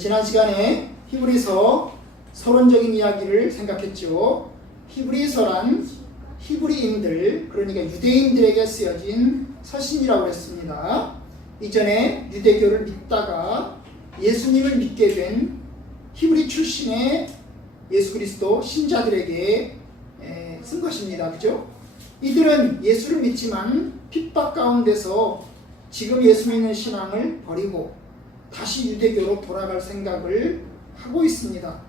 지난 시간에 히브리서 서론적인 이야기를 생각했죠. 히브리서란 히브리인들, 그러니까 유대인들에게 쓰여진 서신이라고 했습니다. 이전에 유대교를 믿다가 예수님을 믿게 된 히브리 출신의 예수 그리스도 신자들에게 쓴 것입니다. 그죠? 이들은 예수를 믿지만 핍박 가운데서 지금 예수 믿는 신앙을 버리고 다시 유대교로 돌아갈 생각을 하고 있습니다.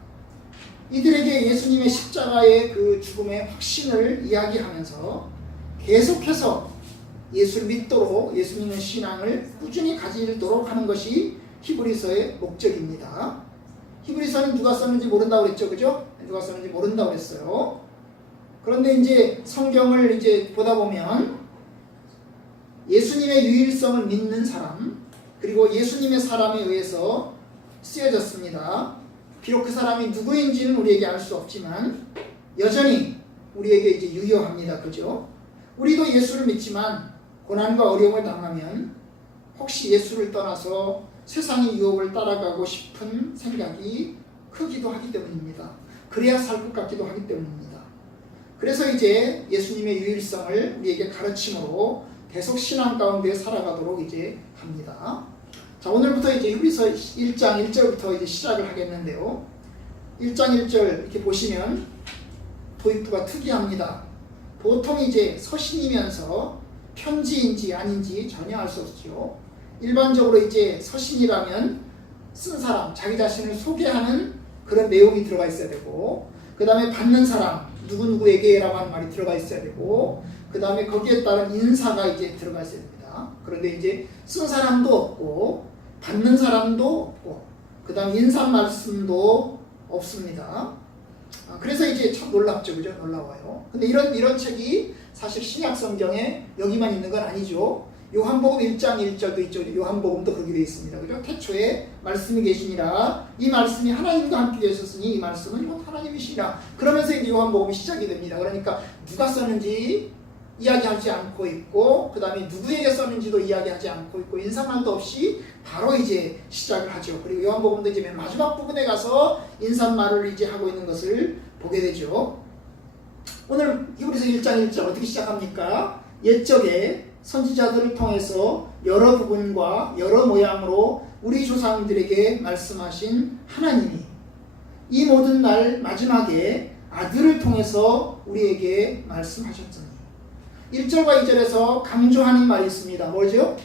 이들에게 예수님의 십자가의 그 죽음의 확신을 이야기하면서 계속해서 예수를 믿도록 예수 믿는 신앙을 꾸준히 가지도록 하는 것이 히브리서의 목적입니다. 히브리서는 누가 썼는지 모른다고 그랬죠, 그죠? 누가 썼는지 모른다고 그랬어요. 그런데 이제 성경을 이제 보다 보면 예수님의 유일성을 믿는 사람, 그리고 예수님의 사람에 의해서 쓰여졌습니다. 비록 그 사람이 누구인지는 우리에게 알 수 없지만 여전히 우리에게 이제 유효합니다. 그죠? 우리도 예수를 믿지만 고난과 어려움을 당하면 혹시 예수를 떠나서 세상의 유혹을 따라가고 싶은 생각이 크기도 하기 때문입니다. 그래야 살 것 같기도 하기 때문입니다. 그래서 이제 예수님의 유일성을 우리에게 가르침으로 계속 신앙 가운데 살아가도록 이제 합니다. 자, 오늘부터 이제 히브리서 1장 1절부터 이제 시작을 하겠는데요. 1장 1절 이렇게 보시면 도입부가 특이합니다. 보통 이제 서신이면서 편지인지 아닌지 전혀 알 수 없죠. 일반적으로 이제 서신이라면 쓴 사람, 자기 자신을 소개하는 그런 내용이 들어가 있어야 되고, 그 다음에 받는 사람, 누구누구에게라고 하는 말이 들어가 있어야 되고, 그 다음에 거기에 따른 인사가 이제 들어가 있어야 됩니다. 그런데 이제 쓴 사람도 없고, 받는 사람도 없고, 그 다음에 인사 말씀도 없습니다. 그래서 이제 참 놀랍죠, 그죠? 놀라워요. 근데 이런 책이 사실 신약 성경에 여기만 있는 건 아니죠. 요한복음 1장 1절도 있죠. 요한복음도 그렇게 되어 있습니다. 그죠? 태초에 말씀이 계시니라. 이 말씀이 하나님과 함께 계셨으니 이 말씀은 곧 하나님이시라. 그러면서 이제 요한복음이 시작이 됩니다. 그러니까 누가 썼는지 이야기하지 않고 있고, 그 다음에 누구에게 썼는지도 이야기하지 않고 있고, 인사말도 없이 바로 이제 시작을 하죠. 그리고 요한복음도 이제 맨 마지막 부분에 가서 인사말을 이제 하고 있는 것을 보게 되죠. 오늘 히브리서 1장 1절 어떻게 시작합니까? 옛적에 선지자들을 통해서 여러 부분과 여러 모양으로 우리 조상들에게 말씀하신 하나님이 이 모든 날 마지막에 아들을 통해서 우리에게 말씀하셨더니, 1절과 2절에서 강조하는 말이 있습니다. 뭐죠?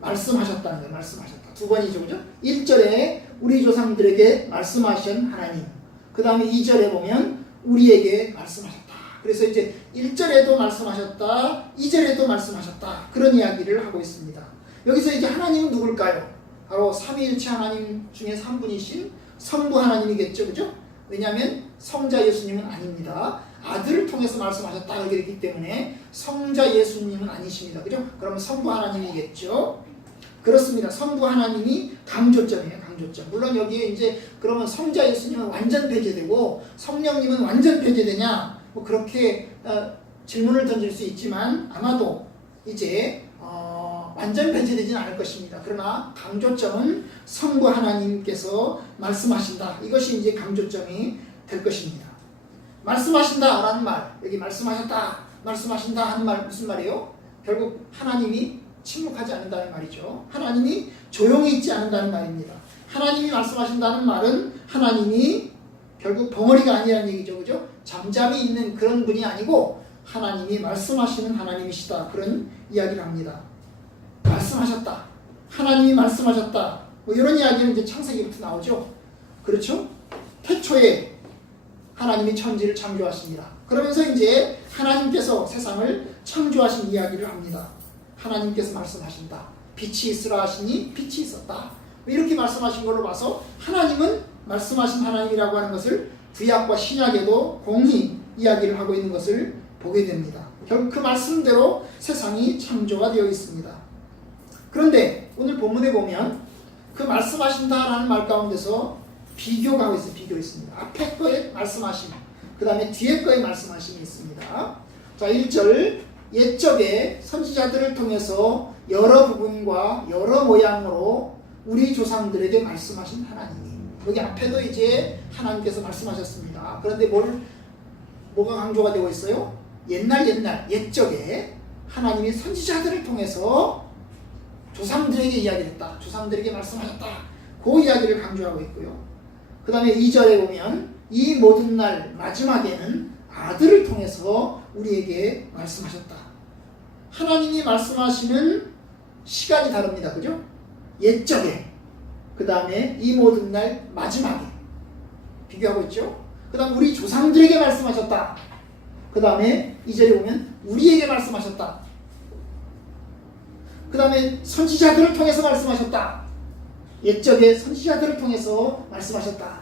말씀하셨다는 거예요. 말씀하셨다. 두 번이죠. 그죠? 1절에 우리 조상들에게 말씀하신 하나님, 그 다음에 2절에 보면 우리에게 말씀하셨다. 그래서 이제 1절에도 말씀하셨다, 2절에도 말씀하셨다, 그런 이야기를 하고 있습니다. 여기서 이제 하나님은 누굴까요? 바로 삼위일체 하나님 중에 3분이신 성부 하나님이겠죠. 그죠? 왜냐하면 성자 예수님은 아닙니다. 아들을 통해서 말씀하셨다 이렇게 됐기 때문에 성자 예수님은 아니십니다. 그죠? 그러면 성부 하나님이겠죠. 그렇습니다. 성부 하나님이 강조점이에요. 강조점. 물론 여기에 이제 그러면 성자 예수님은 완전 배제되고 성령님은 완전 배제되냐, 뭐 그렇게 질문을 던질 수 있지만 아마도 이제 완전 배제되지는 않을 것입니다. 그러나 강조점은 성부 하나님께서 말씀하신다. 이것이 이제 강조점이 될 것입니다. 말씀하신다라는 말, 여기 말씀하셨다, 말씀하신다 하는 말 무슨 말이에요? 결국 하나님이 침묵하지 않는다는 말이죠. 하나님이 조용히 있지 않는다는 말입니다. 하나님이 말씀하신다는 말은 하나님이 결국 벙어리가 아니라는 얘기죠. 그죠? 잠잠히 있는 그런 분이 아니고 하나님이 말씀하시는 하나님이시다. 그런 이야기를 합니다. 말씀하셨다. 하나님이 말씀하셨다. 뭐 이런 이야기는 이제 창세기부터 나오죠. 그렇죠? 태초에 하나님이 천지를 창조하십니다. 그러면서 이제 하나님께서 세상을 창조하신 이야기를 합니다. 하나님께서 말씀하신다. 빛이 있으라 하시니 빛이 있었다. 이렇게 말씀하신 걸로 봐서 하나님은 말씀하신 하나님이라고 하는 것을 구약과 신약에도 공히 이야기를 하고 있는 것을 보게 됩니다. 결국 그 말씀대로 세상이 창조가 되어 있습니다. 그런데 오늘 본문에 보면 그 말씀하신다라는 말 가운데서 비교가 하고 있어요. 비교 있습니다. 앞에 거에 말씀하심, 그 다음에 뒤에 거에 말씀하심이 있습니다. 자, 1절 옛적에 선지자들을 통해서 여러 부분과 여러 모양으로 우리 조상들에게 말씀하신 하나님이, 여기 앞에도 이제 하나님께서 말씀하셨습니다. 그런데 뭐가 강조가 되고 있어요? 옛적에 하나님이 선지자들을 통해서 조상들에게 이야기했다. 조상들에게 말씀하셨다. 그 이야기를 강조하고 있고요. 그 다음에 2절에 보면 이 모든 날 마지막에는 아들을 통해서 우리에게 말씀하셨다. 하나님이 말씀하시는 시간이 다릅니다. 그죠? 옛적에, 그 다음에 이 모든 날 마지막에 비교하고 있죠. 그 다음 우리 조상들에게 말씀하셨다. 그 다음에 2절에 보면 우리에게 말씀하셨다. 그 다음에 선지자들을 통해서 말씀하셨다. 옛적에 선지자들을 통해서 말씀하셨다.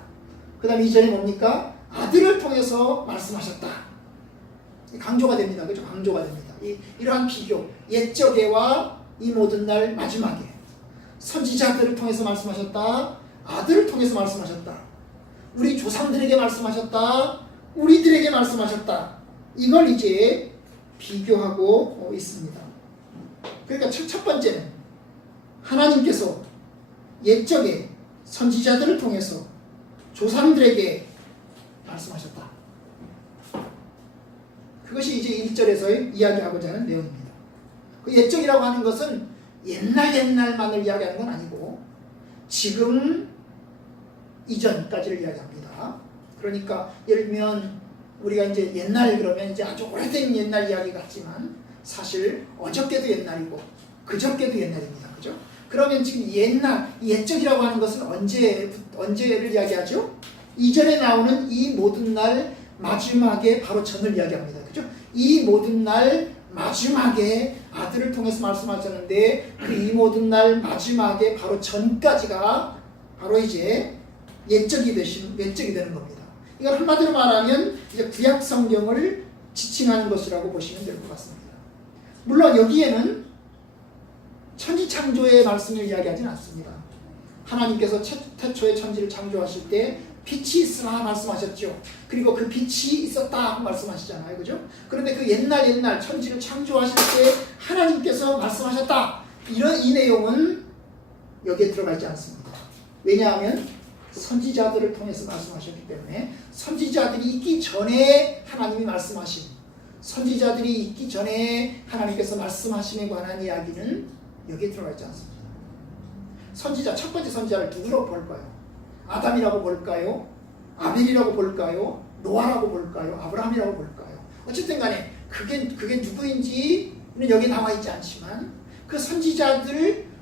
그 다음에 2절에 뭡니까? 아들을 통해서 말씀하셨다. 강조가 됩니다. 그죠? 강조가 됩니다. 이러한 비교, 옛적에와 이 모든 날 마지막에 선지자들을 통해서 말씀하셨다. 아들을 통해서 말씀하셨다. 우리 조상들에게 말씀하셨다. 우리들에게 말씀하셨다. 이걸 이제 비교하고 있습니다. 그러니까 첫 번째는 하나님께서 옛적에 선지자들을 통해서 조상들에게 말씀하셨다. 그것이 이제 1절에서 이야기하고자 하는 내용입니다. 그 옛적이라고 하는 것은 옛날만을 이야기하는 건 아니고 지금 이전까지를 이야기합니다. 그러니까 예를 들면 우리가 이제 옛날 그러면 이제 아주 오래된 옛날 이야기 같지만 사실 어저께도 옛날이고 그저께도 옛날입니다. 그죠? 그러면 지금 옛적이라고 하는 것은 언제를 이야기하죠? 이전에 나오는 이 모든 날 마지막에 바로 전을 이야기합니다. 그죠? 이 모든 날 마지막에 아들을 통해서 말씀하셨는데 그 이 모든 날 마지막에 바로 전까지가 바로 이제 옛적이 되는 겁니다. 이걸 한마디로 말하면 이제 구약 성경을 지칭하는 것이라고 보시면 될 것 같습니다. 물론 여기에는 천지 창조의 말씀을 이야기하지는 않습니다. 하나님께서 태초에 천지를 창조하실 때 빛이 있으라 말씀하셨죠. 그리고 그 빛이 있었다 말씀하시잖아요. 그죠? 그런데 그 옛날 천지를 창조하실 때 하나님께서 말씀하셨다. 이 내용은 여기에 들어가 있지 않습니다. 왜냐하면 선지자들을 통해서 말씀하셨기 때문에 선지자들이 있기 전에 하나님이 말씀하신, 선지자들이 있기 전에 하나님께서 말씀하심에 관한 이야기는 여기에 들어가 있지 않습니다. 첫 번째 선지자를 누구라고 볼까요? 아담이라고 볼까요? 아벨이라고 볼까요? 노아라고 볼까요? 아브라함이라고 볼까요? 어쨌든 간에 그게 누구인지는 여기 나와 있지 않지만 그 선지자들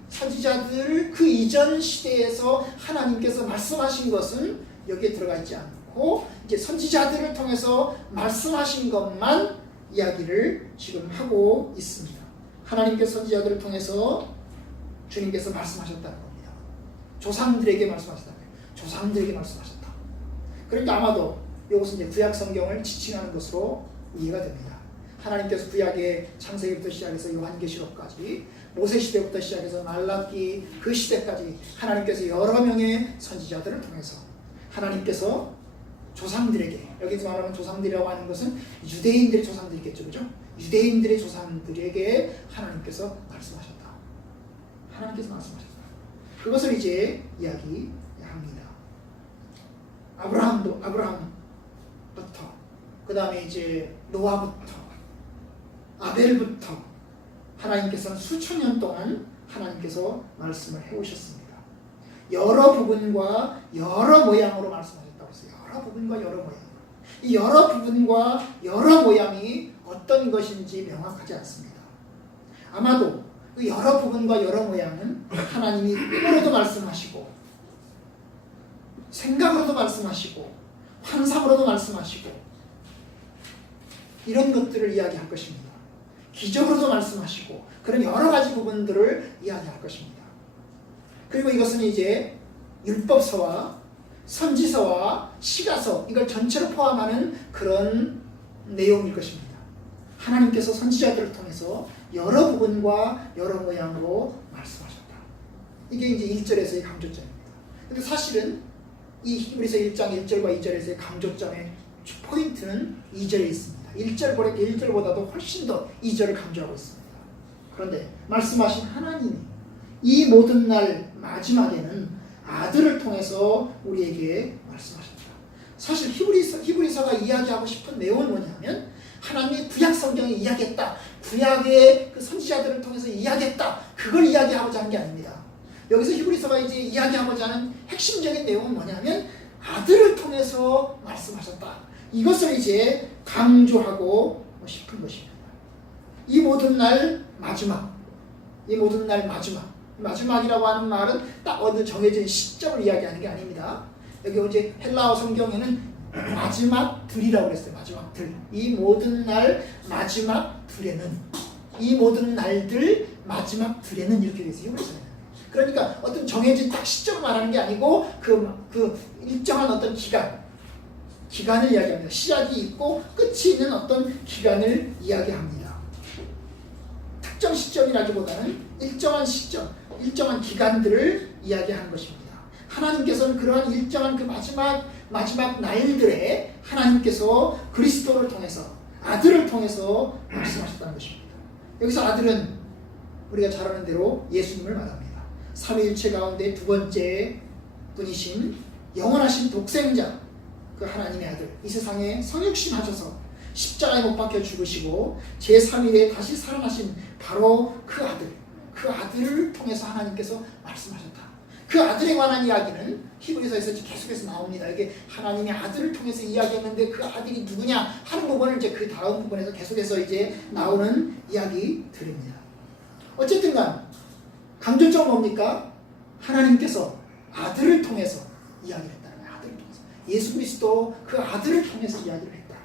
그 이전 시대에서 하나님께서 말씀하신 것은 여기에 들어가 있지 않고 이제 선지자들을 통해서 말씀하신 것만 이야기를 지금 하고 있습니다. 하나님께서 선지자들을 통해서 주님께서 말씀하셨다는 겁니다. 조상들에게 말씀하셨다는 거예요. 조상들에게 말씀하셨다. 그러니까 아마도 이것은 이제 구약 성경을 지칭하는 것으로 이해가 됩니다. 하나님께서 구약의 창세기부터 시작해서 요한계시록까지 모세 시대부터 시작해서 말라기 그 시대까지 하나님께서 여러 명의 선지자들을 통해서 하나님께서 조상들에게, 여기서 말하는 조상들이라고 하는 것은 유대인들의 조상들이겠죠. 그죠? 유대인들의 조상들에게 하나님께서 말씀하셨다. 하나님께서 말씀하셨다. 그것을 이제 이야기합니다. 아브라함부터 그 다음에 이제 노아부터 아벨부터 하나님께서는 수천 년 동안 하나님께서 말씀을 해오셨습니다. 여러 부분과 여러 모양으로 말씀하셨다고 했어요. 여러 부분과 여러 모양. 이 여러 부분과 여러 모양이 어떤 것인지 명확하지 않습니다. 아마도 그 여러 부분과 여러 모양은 하나님이 꿈으로도 말씀하시고 생각으로도 말씀하시고 환상으로도 말씀하시고 이런 것들을 이야기할 것입니다. 기적으로도 말씀하시고 그런 여러 가지 부분들을 이야기할 것입니다. 그리고 이것은 이제 율법서와 선지서와 시가서 이걸 전체로 포함하는 그런 내용일 것입니다. 하나님께서 선지자들을 통해서 여러 부분과 여러 모양으로 말씀하셨다. 이게 이제 1절에서의 강조점입니다. 근데 사실은 이 히브리서 1장 1절과 2절에서의 강조점의 포인트는 2절에 있습니다. 1절보다도 훨씬 더 2절을 강조하고 있습니다. 그런데 말씀하신 하나님이 이 모든 날 마지막에는 아들을 통해서 우리에게 말씀하셨다. 사실 히브리서가 이야기하고 싶은 내용은 뭐냐면 하나님이 구약 성경에 이야기했다. 구약의 그 선지자들을 통해서 이야기했다. 그걸 이야기하고자 하는 게 아닙니다. 여기서 히브리서가 이제 이야기하고자 하는 핵심적인 내용은 뭐냐면 아들을 통해서 말씀하셨다. 이것을 이제 강조하고 싶은 것입니다. 이 모든 날 마지막, 이 모든 날 마지막이라고 하는 말은 딱 어느 정해진 시점을 이야기하는 게 아닙니다. 여기 이제 헬라어 성경에는 마지막 들이라고 그랬어요. 마지막 들. 이 모든 날 마지막 들에는, 이 모든 날들 마지막 들에는 이렇게 되어 있어요. 그러니까 어떤 정해진 딱 시점을 말하는 게 아니고 그 일정한 어떤 기간을 이야기합니다. 시작이 있고 끝이 있는 어떤 기간을 이야기합니다. 특정 시점이라기보다는 일정한 시점, 일정한 기간들을 이야기하는 것입니다. 하나님께서는 그러한 일정한 그 마지막 날들에 하나님께서 그리스도를 통해서, 아들을 통해서 말씀하셨다는 것입니다. 여기서 아들은 우리가 잘 아는 대로 예수님을 말합니다. 삼위일체 가운데 두 번째 분이신 영원하신 독생자, 그 하나님의 아들, 이 세상에 성육신하셔서 십자가에 못 박혀 죽으시고 제3일에 다시 살아나신 바로 그 아들을 통해서 하나님께서 말씀하셨다. 그 아들에 관한 이야기는 히브리서에서 계속해서 나옵니다. 이게 하나님의 아들을 통해서 이야기했는데 그 아들이 누구냐 하는 부분을 이제 그 다음 부분에서 계속해서 이제 나오는 이야기들입니다. 어쨌든간 강조점 뭡니까? 하나님께서 아들을 통해서 이야기를 했다는 거예요. 아들을 통해서. 예수 그리스도 그 아들을 통해서 이야기를 했다.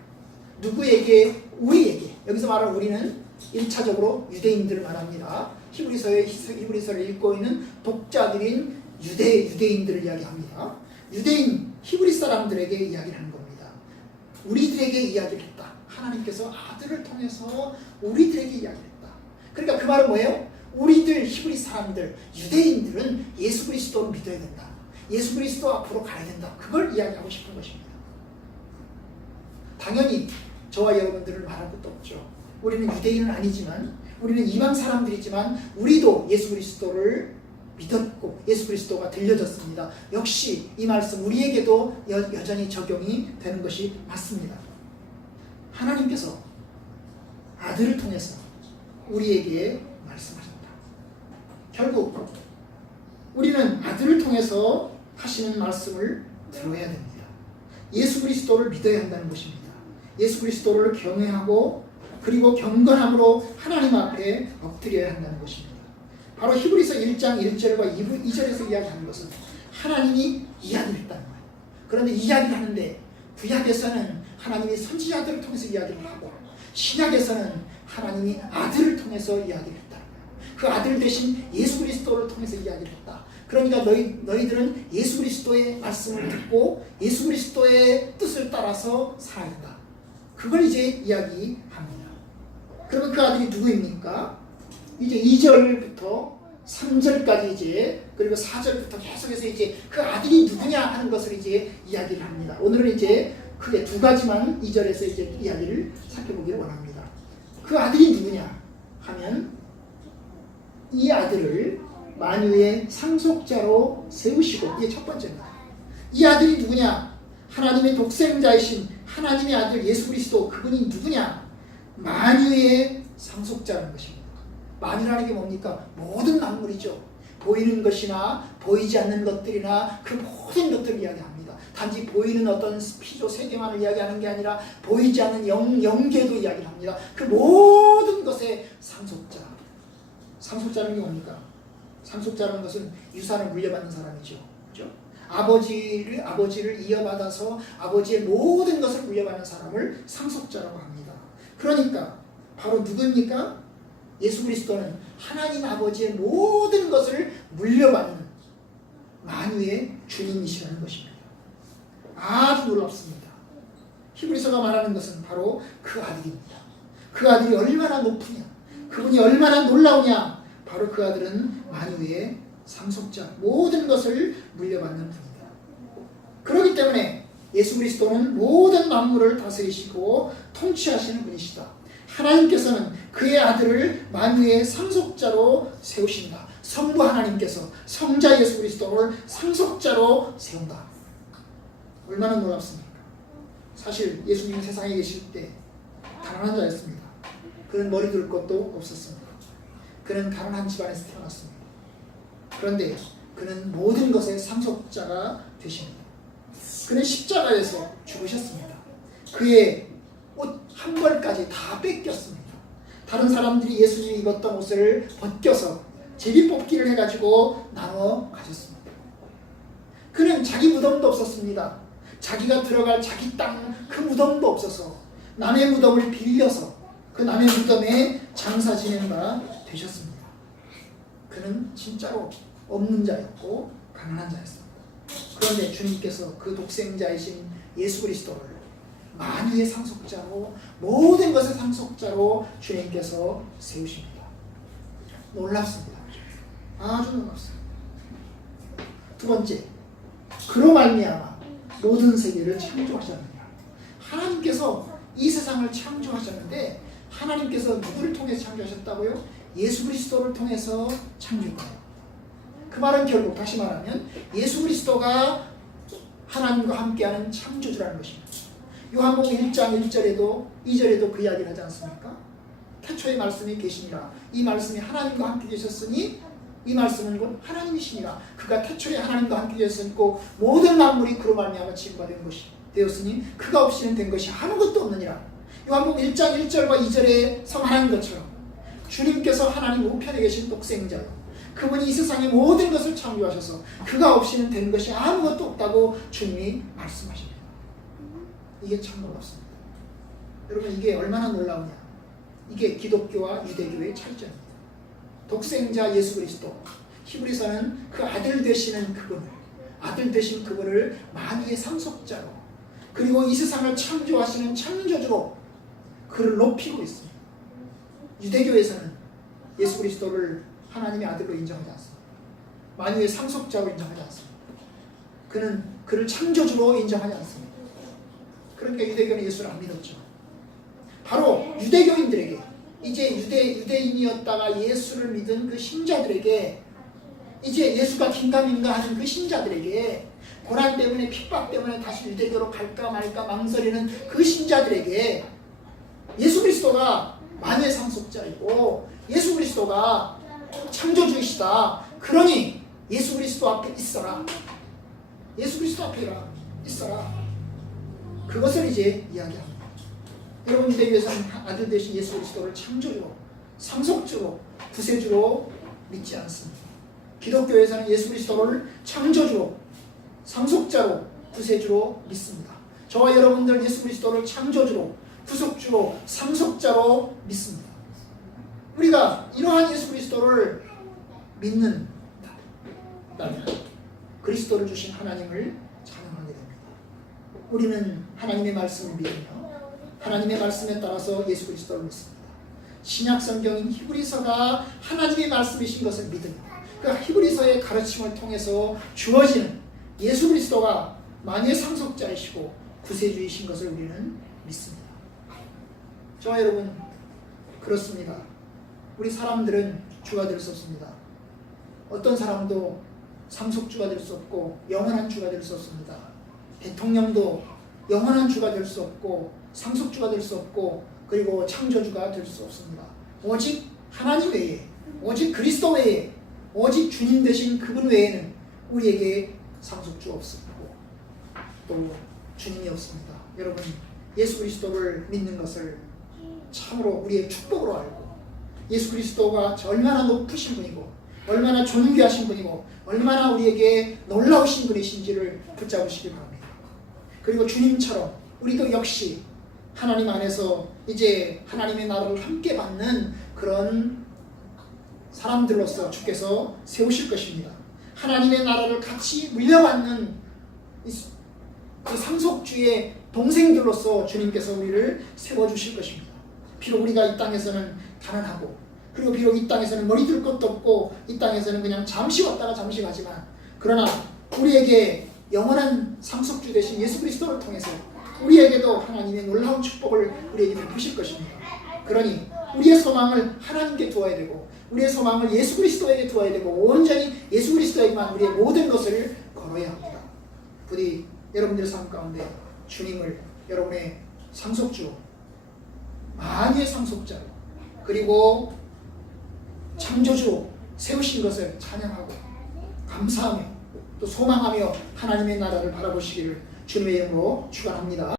누구에게? 우리에게. 여기서 말하는 우리는 1차적으로 유대인들을 말합니다. 히브리서를 읽고 있는 독자들인 유대인들을 이야기합니다. 유대인 히브리 사람들에게 이야기를 하는 겁니다. 우리들에게 이야기를 했다. 하나님께서 아들을 통해서 우리들에게 이야기를 했다. 그러니까 그 말은 뭐예요? 우리들 히브리 사람들, 유대인들은 예수 그리스도를 믿어야 된다. 예수 그리스도 앞으로 가야 된다. 그걸 이야기하고 싶은 것입니다. 당연히 저와 여러분들을 말할 것도 없죠. 우리는 유대인은 아니지만, 우리는 이방 사람들이지만 우리도 예수 그리스도를 믿었고 예수 그리스도가 들려졌습니다. 역시 이 말씀 우리에게도 여전히 적용이 되는 것이 맞습니다. 하나님께서 아들을 통해서 우리에게 말씀하셨다. 결국 우리는 아들을 통해서 하시는 말씀을 들어야 됩니다. 예수 그리스도를 믿어야 한다는 것입니다. 예수 그리스도를 경외하고 그리고 경건함으로 하나님 앞에 엎드려야 한다는 것입니다. 바로 히브리서 1장 1절과 2절에서 이야기하는 것은 하나님이 이야기를 했다는 거예요. 그런데 이야기를 하는데 구약에서는 하나님이 선지자들을 통해서 이야기를 하고 신약에서는 하나님이 아들을 통해서 이야기를 했다는 거예요. 그 아들 대신 예수 그리스도를 통해서 이야기를 했다. 그러니까 너희들은 예수 그리스도의 말씀을 듣고 예수 그리스도의 뜻을 따라서 살아야 한다. 그걸 이제 이야기합니다. 그러면 그 아들이 누구입니까? 이제 2절부터 3절까지 이제 그리고 4절부터 계속해서 이제 그 아들이 누구냐 하는 것을 이제 이야기를 합니다. 오늘은 이제 크게 두 가지만 2절에서 이제 이야기를 살펴보기를 원합니다. 그 아들이 누구냐 하면 이 아들을 만유의 상속자로 세우시고, 이게 첫 번째입니다. 이 아들이 누구냐? 하나님의 독생자이신 하나님의 아들 예수 그리스도, 그분이 누구냐? 만유의 상속자라는 것입니다. 만유라는 게 뭡니까? 모든 만물이죠. 보이는 것이나 보이지 않는 것들이나 그 모든 것들을 이야기합니다. 단지 보이는 어떤 피조 세계만을 이야기하는 게 아니라 보이지 않는 영계도 이야기를 합니다. 그 모든 것의 상속자. 상속자는 게 뭡니까? 상속자라는 것은 유산을 물려받는 사람이죠. 그렇죠? 아버지를 이어받아서 아버지의 모든 것을 물려받는 사람을 상속자라고 합니다. 그러니까 바로 누구입니까? 예수 그리스도는 하나님 아버지의 모든 것을 물려받는 만유의 주님이시라는 것입니다. 아주 놀랍습니다. 히브리서가 말하는 것은 바로 그 아들입니다. 그 아들이 얼마나 높으냐, 그분이 얼마나 놀라우냐, 바로 그 아들은 만유의 상속자, 모든 것을 물려받는 분이다. 그렇기 때문에 예수 그리스도는 모든 만물을 다스리시고 통치하시는 분이시다. 하나님께서는 그의 아들을 만유의 상속자로 세우신다. 성부 하나님께서 성자 예수 그리스도를 상속자로 세운다. 얼마나 놀랍습니까? 사실 예수님이 세상에 계실 때 가난한 자였습니다. 그는 머리 둘 것도 없었습니다. 그는 가난한 집안에서 태어났습니다. 그런데 그는 모든 것의 상속자가 되십니다. 그는 십자가에서 죽으셨습니다. 그의 옷 한 벌까지 다 뺏겼습니다. 다른 사람들이 예수님이 입었던 옷을 벗겨서 제비뽑기를 해가지고 나눠 가졌습니다. 그는 자기 무덤도 없었습니다. 자기가 들어갈 자기 땅 그 무덤도 없어서 남의 무덤을 빌려서 그 남의 무덤에 장사 지내는 바 되셨습니다. 그는 진짜로 없는 자였고 가난한 자였습니다. 그런데 주님께서 그 독생자이신 예수 그리스도를 만유의 상속자로 모든 것의 상속자로 주님께서 세우십니다. 놀랍습니다. 아주 놀랍습니다. 두 번째, 그로 말미암아 모든 세계를 창조하셨느니라. 하나님께서 이 세상을 창조하셨는데 하나님께서 누구를 통해서 창조하셨다고요? 예수 그리스도를 통해서 창조했어요. 그 말은 결국 다시 말하면 예수 그리스도가 하나님과 함께하는 창조주라는 것입니다. 요한복음 1장 1절에도 2절에도 그 이야기를 하지 않습니까? 태초에 말씀이 계시니라. 이 말씀이 하나님과 함께 계셨으니 이 말씀은 곧 하나님이시니라. 그가 태초에 하나님과 함께 계셨고 모든 만물이 그로 말미암아 지음과 된 것이 되었으니 그가 없이는 된 것이 아무것도 없느니라. 요한복음 1장 1절과 2절에 성하는 것처럼 주님께서 하나님 우편에 계신 독생자요, 그분이 이 세상의 모든 것을 창조하셔서 그가 없이는 된 것이 아무것도 없다고 주님이 말씀하십니다. 이게 참 놀랍습니다. 여러분, 이게 얼마나 놀라우냐. 이게 기독교와 유대교의 차이점입니다. 독생자 예수 그리스도, 히브리서는 그 아들 되시는 그분을, 아들 되신 그분을 만유의 상속자로, 그리고 이 세상을 창조하시는 창조주로 그를 높이고 있습니다. 유대교에서는 예수 그리스도를 하나님의 아들로 인정하지 않습니다. 만유의 상속자로 인정하지 않습니다. 그를 창조주로 인정하지 않습니다. 그러니까 유대교는 예수를 안 믿었죠. 바로 유대교인들에게, 이제 유대인이었다가 예수를 믿은 그 신자들에게, 이제 예수가 긴가민가 하는 그 신자들에게, 고난 때문에 핍박 때문에 다시 유대교로 갈까 말까 망설이는 그 신자들에게 예수 그리스도가 만유의 상속자이고 예수 그리스도가 창조주이시다. 그러니 예수 그리스도 앞에 있어라. 예수 그리스도 앞에 있어라. 그것을 이제 이야기합니다. 여러분, 유대교에서는 아들 되신 예수 그리스도를 창조주로, 상속주로, 구세주로 믿지 않습니다. 기독교에서는 예수 그리스도를 창조주로, 상속자로, 구세주로 믿습니다. 저와 여러분들 예수 그리스도를 창조주로, 구속주로, 상속자로 믿습니다. 우리가 이러한 예수 그리스도를 믿는 나는 그리스도를 주신 하나님을 찬양하게 됩니다. 우리는 하나님의 말씀을 믿으며 하나님의 말씀에 따라서 예수 그리스도를 믿습니다. 신약 성경인 히브리서가 하나님의 말씀이신 것을 믿으며 그 히브리서의 가르침을 통해서 주어지는 예수 그리스도가 만유의 상속자이시고 구세주이신 것을 우리는 믿습니다. 저와 여러분, 그렇습니다. 우리 사람들은 주가 될 수 없습니다. 어떤 사람도 상속주가 될 수 없고 영원한 주가 될 수 없습니다. 대통령도 영원한 주가 될 수 없고 상속주가 될 수 없고 그리고 창조주가 될 수 없습니다. 오직 하나님 외에, 오직 그리스도 외에, 오직 주님 되신 그분 외에는 우리에게 상속주 없고 또 주님이 없습니다. 여러분, 예수 그리스도를 믿는 것을 참으로 우리의 축복으로 알고 예수 그리스도가 얼마나 높으신 분이고 얼마나 존귀하신 분이고 얼마나 우리에게 놀라우신 분이신지를 붙잡으시기 바랍니다. 그리고 주님처럼 우리도 역시 하나님 안에서 이제 하나님의 나라를 함께 받는 그런 사람들로서 주께서 세우실 것입니다. 하나님의 나라를 같이 물려받는 그 상속주의 동생들로서 주님께서 우리를 세워주실 것입니다. 비록 우리가 이 땅에서는 가난하고 그리고 비록 이 땅에서는 머리 둘 것도 없고 이 땅에서는 그냥 잠시 왔다가 잠시 가지만, 그러나 우리에게 영원한 상속주 되신 예수 그리스도를 통해서 우리에게도 하나님의 놀라운 축복을 우리에게 베푸실 것입니다. 그러니 우리의 소망을 하나님께 두어야 되고 우리의 소망을 예수 그리스도에게 두어야 되고 온전히 예수 그리스도에게만 우리의 모든 것을 걸어야 합니다. 부디 여러분들의 삶 가운데 주님을 여러분의 상속주, 만유의 상속자로 그리고 창조주 세우신 것을 찬양하고 감사하며 또 소망하며 하나님의 나라를 바라보시기를 주님의 이름으로 축원합니다.